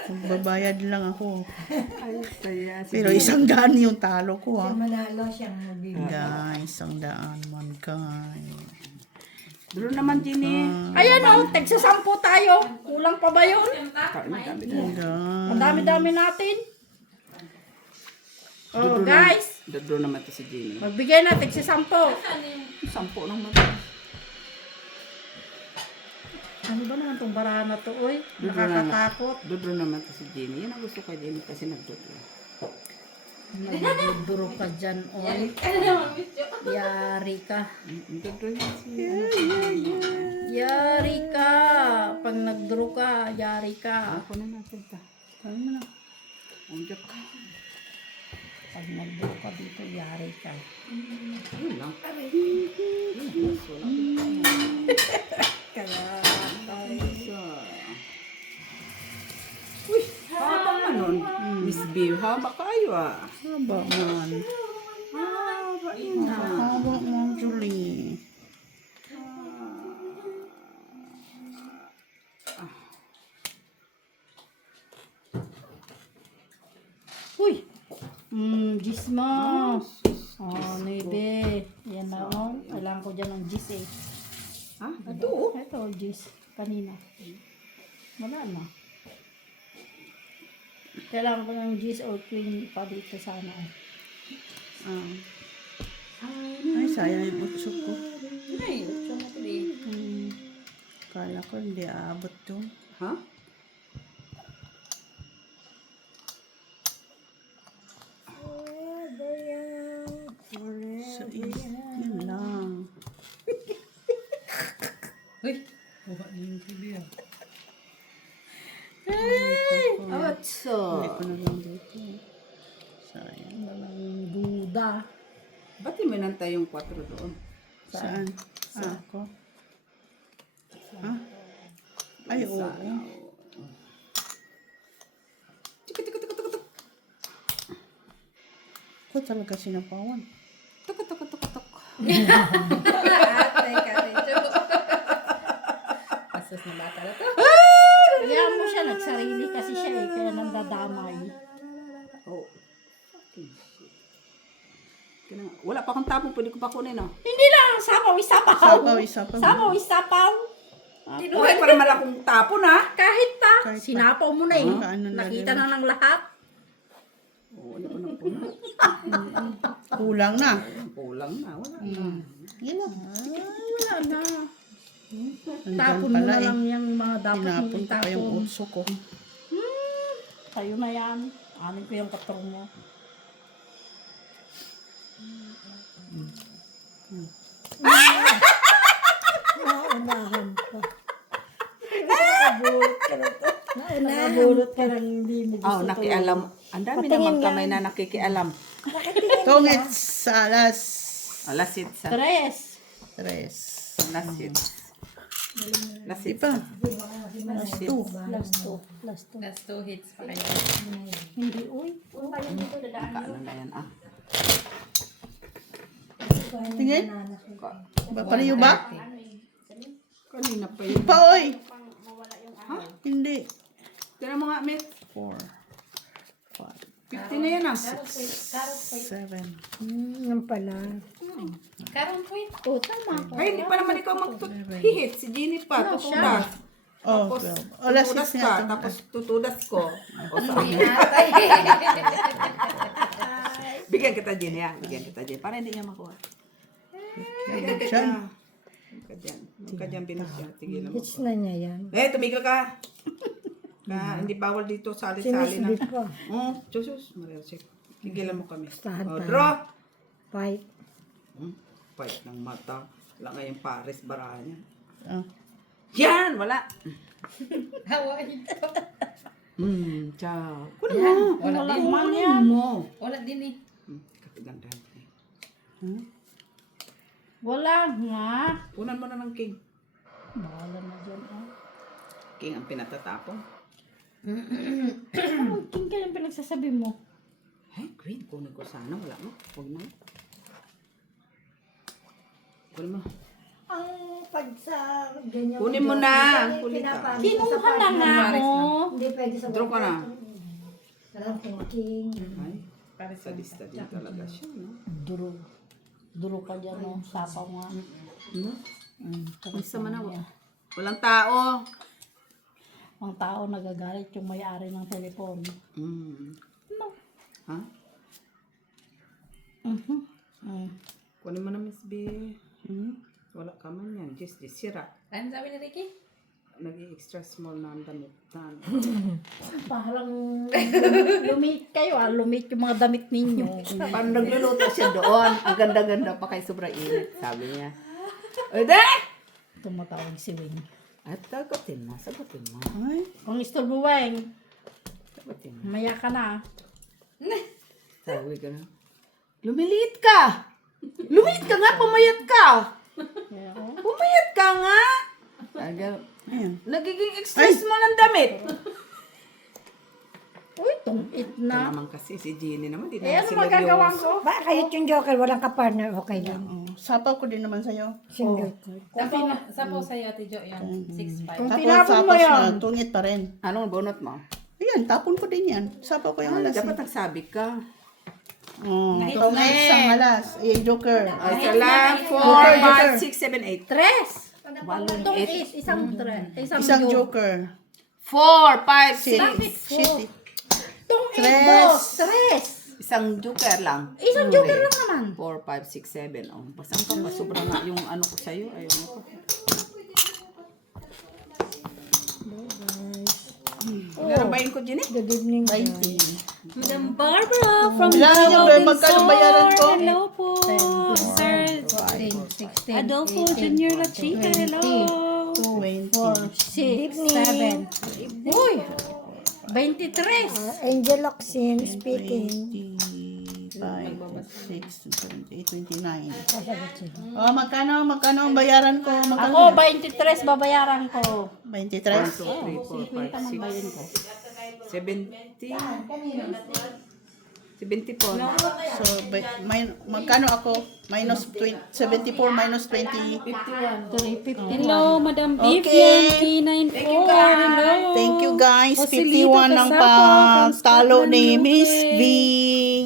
Magbabayad lang ako. Ay, saya. Pero 100 yung talo ko ha. Manalo siyang magbibigay. Guys, 100 man guys. Draw naman, Jenny. Ayan o, tagsa 10 tayo. Kulang pa ba yun? Guys. Ang dami-dami natin. Oh, guys. Draw naman to si Jenny. Magbigay na, tagsa 10. 10 naman. Ano ba naman itong baraha na to, oy? Nakakatakot. Draw naman to si Jenny. Yan ang gusto kay Jenny kasi nagdraw. Nagduduro ka dyan, oy. Yari ka. Draw yan si Yari ka. Pag nagduro ka, yari ka. Ako na natin ta. Ano mo na? Unjak ka. Pag nagduro ka dito, yari ka. Yun lang. Uy, haba nga nun. Miss B, haba kayo ah. Haba man. Haba yun ah. Haba man, Julie. Uy! Gis mo. Oh, nebe. Yan na, oh. Kailangan ko dyan ng gis eh. Ha? Ito oh. Ito, gis. Kanina. Wala na. Kailangan ko ng gis or queen pa dito sana. Ay, sayang yung utso ko. Ay, gusto mo ko eh. Kala ko hindi aabot to. Ha? So, yun lang. Uy, buka na yung TV ah. Otso. Hindi ko na lang dito. Sayang. Walang duda. Ba't iminantay yung 4 doon? Saan? Ako? Ha? Ay, oo. Ako talaga sinapawan. Tuk. Ate, karecho. Pastos na bata na to. Hayaan mo siya, nagsarili kasi siya eh, kaya nandadamay. Oh. Wala pa akong tapong, pwede ko pa kunin oh. Hindi lang, sapaw, isapaw. Sapaw, isapaw. Sapaw, isapaw. Kinuha pa naman akong tapon ha. Kahit pa, Kahit pa. sinapaw mo na eh. Kaano na Nakita rin. na ng lahat. Oo, wala ko na po na. Kulang na. Kulang na, wala na. Yun lang. Wala na. Nandyan Tapon mo pala na eh. lang yung mga dapat mong Tinapon ko pa yung itapon. utso ko. Sa'yo na yan. Anin ko yung katrong mo. Naunahan ko. Nakabulot ka ng hindi mo Oh, nakialam. Ang dami naman kamay na nakikialam. Tongit sa alas Lasit sa. Tres. 3. Lasit. Lasit. Ipa. Alas 2. Last two. Last two. Last 2 hits pa kayo. Hindi, uy. Kaano na yan ah. Tingin. Ba, pareho ba? Kanina pa yun. Pa, oy. Hindi. Tira mo nga, Miss. 4, 50 na yan ah. 7. Yan pala. Karon po eh. Oh, tama. Ay, hindi pa naman ikaw mag-hihit. Si Jenny pa, tutudas. Oh, Tapos, 12. Alas tutudas 6 ka, nga. tapos tutudas ko. O, sa Atay. Bigyan kita, Jenny ah. Bigyan kita, Jenny. Para hindi niya makuha. Bigyan kita. Diyan. Huwag ka dyan. Huwag ka dyan, binasya. Tigilan mo. Hits na niya yan. Tumigil ka. Hindi bawal dito, sali-sali na. Sinisbit ko. Sus, Maria Jose. Tigilan mo kami. Tahan, O, tahan. draw. Fight. Fight ng mata. Wala nga yung pares barahan niya. Ah. Yan! Wala. Hawain. Ciao. Kunin mo. Wala din. Kunin mo. Wala din eh. Kapigandahan. Wala nga. Punan mo na ng king. Bahala na dyan, ah. King ang pinatatapong. Anong king ka yung pinagsasabi mo? Ay, queen. Kunin ko sana. Wala mo. Huwag mo. Kunin mo. Ang pag sa ganyan. Kunin mo na. Huli ka. Pinapano sa Kinuha na partner. nga ako. Hindi pwede sa Draw ka na. Parang thinking. Ay, sadista din talaga siya, no? Duro. Duro ka dyan, no? Sapaw nga. No? Tapos Isa man na. yan. Walang tao. Ang tao nagagalit yung may-ari ng telepon. No. Ha? Kunin mo na, Miss B. Wala ka man yan. Just sira. Ano sabi ni Ricky? Nag-extra small na ang damit. Parang lumit kayo, lumit yung mga damit ninyo. Parang nagluluto siya doon. Ang ganda-ganda pa kay sobrang init, sabi niya. Ode! Tumatawag si Wing. At sagutin mo. Ay, Kung istorbo, Wing, Sagutin mo. maya ka na. Sabi ka na. Lumiliit ka! Lumiliit ka nga, pumayat ka! Pumayat ka nga! ayan. Nagiging extra small ang damit. Uy, tungit Ito na. naman kasi si Jenny naman. Di Eh, naman ano sila magagawa yung- ko? Ba, kahit yung joker, walang kapartner, okay lang. Oh, sapaw ko din naman sa'yo. Single. Sapaw sa'yo, Ate Jo, yan. 6'5". Kung Tapos tinapon mo tapos yan. na, tungit pa rin. Anong bonot mo? Ayan, tapon ko din yan. Sapaw ko yung alas. Dapat nagsabi ka. Oh, tungit isang alas. Eh, joker. Ay, salam. 4, 5, 6, 7, 8. Tres! Walong Itong 8. is, isang tres. Isang joker. 4, 5, Shit. 6. Shit. Itong Tres. is, dos, tres. Isang joker lang. Isang joker lang naman. 4, 5, 6, 7. Oh, pasang ka pa. Sobra nga yung ano ko sa'yo. Ayun ko. Narabayin ko, Jenny? Good evening. 20. Madam Barbara from Wala, magkano bayaran ko? Hello po, sir. 16, Adolfo Junior La Chica, hello. 20. 6, 7. Uy! 23. Angel Oxin speaking. 25, 6, 7, 8, 29. Oh, magkano ang bayaran ko? Ako, Magkano? 23 babayaran ko. 23. 2, 3, 4, 5, 6, 70. 74. So, magkano ako? Minus 20, 74 minus 20. 350. Hello, Madam Okay. Vivian K94, hello. Thank you guys. Joselito 51 ang Casapo from pagtalo ni Scotland, Miss UK. V.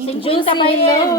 50 ba yun?